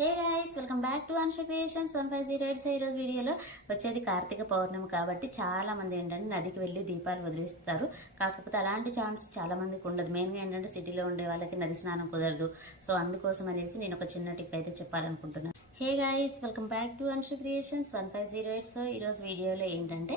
Hey guys, welcome back to Ansha creations 1508. ఈరోజు వీడియోలో వచ్చేది కార్తీక పౌర్ణమి కాబట్టి చాలా మంది ఏంటంటే నదికి వెళ్ళి దీపాలు వదిలిస్తారు. కాకపోతే అలాంటి ఛాన్స్ చాలా మందికి ఉండదు. మెయిన్గా ఏంటంటే సిటీలో ఉండే వాళ్ళకి నది స్నానం కుదరదు. సో అందుకోసం అనేసి నేను ఒక చిన్న టిప్ అయితే చెప్పాలనుకుంటున్నాను. Hey guys, welcome back to Ansha creations 1508. So ఈరోజు వీడియోలో ఏంటంటే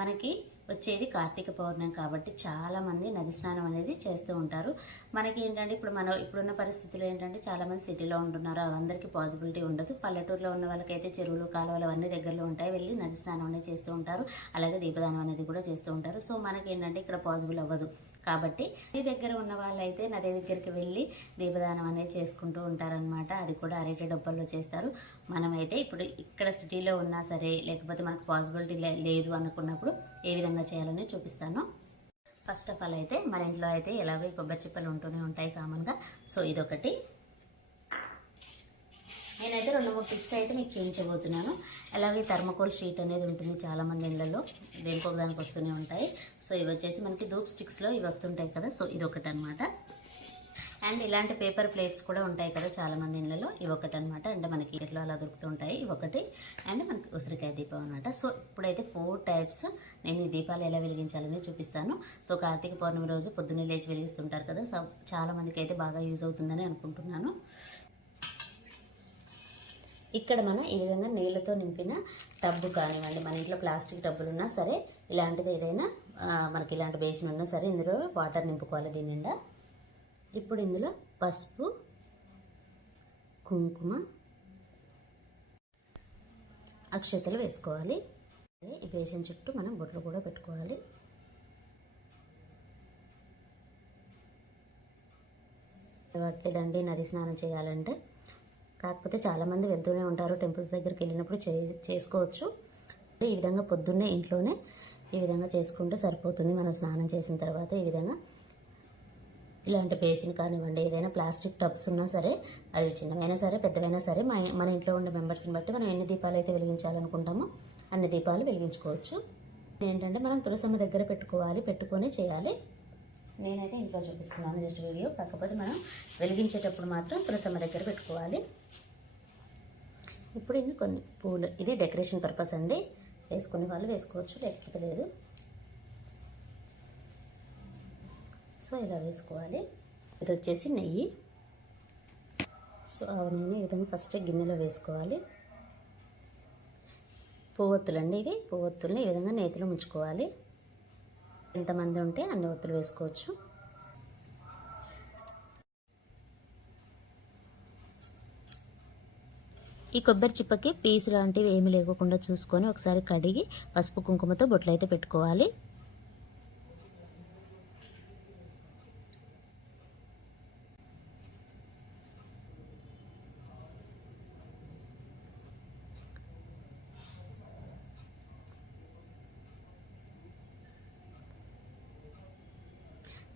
మనకి వచ్చేది కార్తీక పౌర్ణమి కాబట్టి చాలామంది నది స్నానం అనేది చేస్తూ ఉంటారు. మనకి ఏంటంటే ఇప్పుడున్న పరిస్థితులు ఏంటంటే చాలామంది సిటీలో ఉంటున్నారు, అందరికీ పాసిబిలిటీ ఉండదు. పల్లెటూరులో ఉన్న వాళ్ళకైతే చెరువులు కాలువలు అవన్నీ దగ్గరలో ఉంటాయి, వెళ్ళి నది స్నానం అనేది చేస్తూ ఉంటారు. అలాగే దీపదానం అనేది కూడా చేస్తూ ఉంటారు. సో మనకి ఏంటంటే ఇక్కడ పాసిబుల్ అవ్వదు కాబట్టి నది దగ్గర ఉన్న వాళ్ళైతే నది దగ్గరికి వెళ్ళి దీపదానం అనేది చేసుకుంటూ ఉంటారనమాట. అది కూడా అరటి డబ్బాల్లో చేస్తారు. మనమైతే ఇప్పుడు ఇక్కడ సిటీలో ఉన్నా సరే, లేకపోతే మనకు పాసిబిలిటీ లేదు అనుకున్నప్పుడు ఏ విధంగా చేయాలని చూపిస్తాను. ఫస్ట్ ఆఫ్ ఆల్ అయితే మన ఇంట్లో అయితే ఎలాగో కొబ్బరి చిప్పలు ఉంటూనే ఉంటాయి కామన్గా. సో ఇదొకటి. నేనైతే 2-3 టిప్స్ అయితే మీకు చూపించబోతున్నాను. అలాగే థర్మకోల్ షీట్ అనేది ఉంటుంది చాలామంది ఇళ్ళల్లో, దేనికొక దానికి వస్తూనే ఉంటాయి. సో ఇవి వచ్చేసి మనకి ధూప్ స్టిక్స్లో ఇవి వస్తుంటాయి కదా. సో ఇదొకటి అనమాట. అండ్ ఇలాంటి పేపర్ ప్లేట్స్ కూడా ఉంటాయి కదా చాలామంది ఇళ్ళలో, ఇవి ఒకటి అనమాట. అంటే మనకి ఇట్లా అలా దొరుకుతుంటాయి, ఇవి ఒకటి. అండ్ మనకి ఉసిరికాయ దీపం అనమాట. సో ఇప్పుడైతే 4 టైప్స్ నేను ఈ దీపాలు ఎలా వెలిగించాలని చూపిస్తాను. సో కార్తీక పౌర్ణమి రోజు పొద్దున్నే లేచి వెలిగిస్తుంటారు కదా. సో చాలామందికి అయితే బాగా యూజ్ అవుతుందని అనుకుంటున్నాను. ఇక్కడ మనం ఈ విధంగా నీళ్ళతో నింపిన టబ్బు కానివ్వండి, మన ఇంట్లో ప్లాస్టిక్ టబ్బులు ఉన్నా సరే, ఇలాంటిది ఏదైనా మనకి ఇలాంటి బేసిన్ ఉన్నా సరే, ఇందులో వాటర్ నింపుకోవాలి దీని నిండా. ఇప్పుడు ఇందులో పసుపు, కుంకుమ, అక్షతలు వేసుకోవాలి. ఈ బేసిన్ చుట్టూ మనం బొట్లు కూడా పెట్టుకోవాలి. లేదండి నది స్నానం చేయాలంటే, కాకపోతే చాలామంది వెళ్తూనే ఉంటారు టెంపుల్స్ దగ్గరికి వెళ్ళినప్పుడు చేసుకోవచ్చు. ఈ విధంగా పొద్దున్నే ఇంట్లోనే ఈ విధంగా చేసుకుంటే సరిపోతుంది. మనం స్నానం చేసిన తర్వాత ఈ విధంగా ఇలాంటి బేసిన్ కానివ్వండి, ఏదైనా ప్లాస్టిక్ టబ్స్ ఉన్నా సరే, అది చిన్నవైనా సరే పెద్దవైనా సరే, మన ఇంట్లో ఉండే మెంబర్స్ని బట్టి మనం ఎన్ని దీపాలు అయితే వెలిగించాలనుకుంటామో అన్ని దీపాలు వెలిగించుకోవచ్చు. ఏంటంటే మనం తులసమ్మ దగ్గర పెట్టుకొని చేయాలి. నేనైతే ఇంట్లో చూపిస్తున్నాను జస్ట్ వీడియో. కాకపోతే మనం వెలిగించేటప్పుడు మాత్రం తులసమ్మ దగ్గర పెట్టుకోవాలి. ఇప్పుడు ఇది కొన్ని పూలు, ఇది డెకరేషన్ పర్పస్ అండి. వేసుకునే వాళ్ళు వేసుకోవచ్చు, లేకపోతే లేదు. సో ఇలా వేసుకోవాలి. ఇది వచ్చేసి నెయ్యి. సో ఆ నెయ్యి ఈ విధంగా ఫస్ట్ గిన్నెలో వేసుకోవాలి. పువ్వొత్తులు అండి, ఇవి పువ్వొత్తుల్ని ఈ విధంగా నేతిలో ముంచుకోవాలి. ఎంతమంది ఉంటే అన్ని ఒత్తులు వేసుకోవచ్చు. ఈ కొబ్బరి చిప్పకి పీసు లాంటివి ఏమి లేకుండా చూసుకొని ఒకసారి కడిగి పసుపు కుంకుమతో బొట్లు అయితే పెట్టుకోవాలి.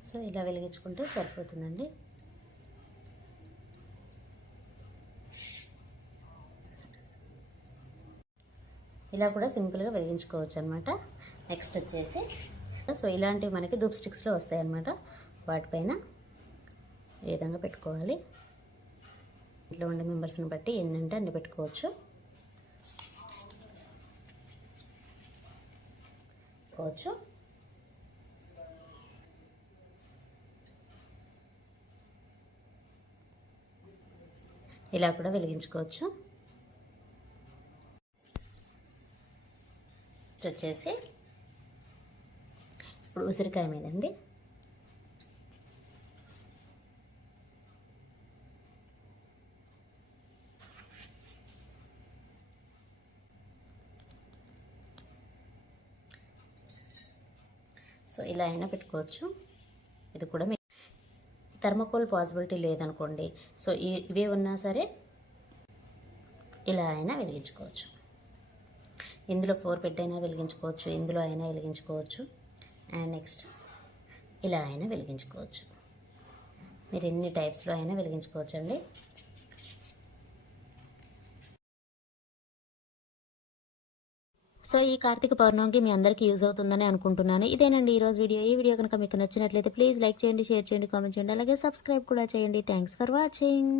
సో ఇలా వెలిగించుకుంటే సరిపోతుందండి. ఇలా కూడా సింపుల్గా వెలిగించుకోవచ్చు అనమాట. నెక్స్ట్ వచ్చేసి సో ఇలాంటివి మనకి ధూప్ స్టిక్స్లో వస్తాయి అన్నమాట. వాటిపైన ఈ విధంగా పెట్టుకోవాలి. ఇంట్లో ఉండే మెంబర్స్ని బట్టి ఎన్నంటే అన్ని పెట్టుకోవచ్చు. ఇలా కూడా వెలిగించుకోవచ్చు. వచ్చేసి ఇప్పుడు ఉసిరికాయ మీదండి. సో ఇలా అయినా పెట్టుకోవచ్చు. ఇది కూడా థర్మకోల్ పాసిబిలిటీ లేదనుకోండి, సో ఇవే ఉన్నా సరే ఇలా అయినా వెలిగించుకోవచ్చు. ఇందులో 4 పెట్టైనా వెలిగించుకోవచ్చు, ఇందులో అయినా వెలిగించుకోవచ్చు. అండ్ నెక్స్ట్ ఇలా అయినా వెలిగించుకోవచ్చు. మీరు ఎన్ని టైప్స్లో అయినా వెలిగించుకోవచ్చు అండి. సో ఈ కార్తీక పౌర్ణమికి మీ అందరికీ యూజ్ అవుతుందని అనుకుంటున్నాను. ఇదేనండి ఈరోజు వీడియో. ఈ వీడియో కనుక మీకు నచ్చినట్లయితే ప్లీజ్ లైక్ చేయండి, షేర్ చేయండి, కామెంట్ చేయండి, అలాగే సబ్స్క్రైబ్ కూడా చేయండి. Thanks for watching.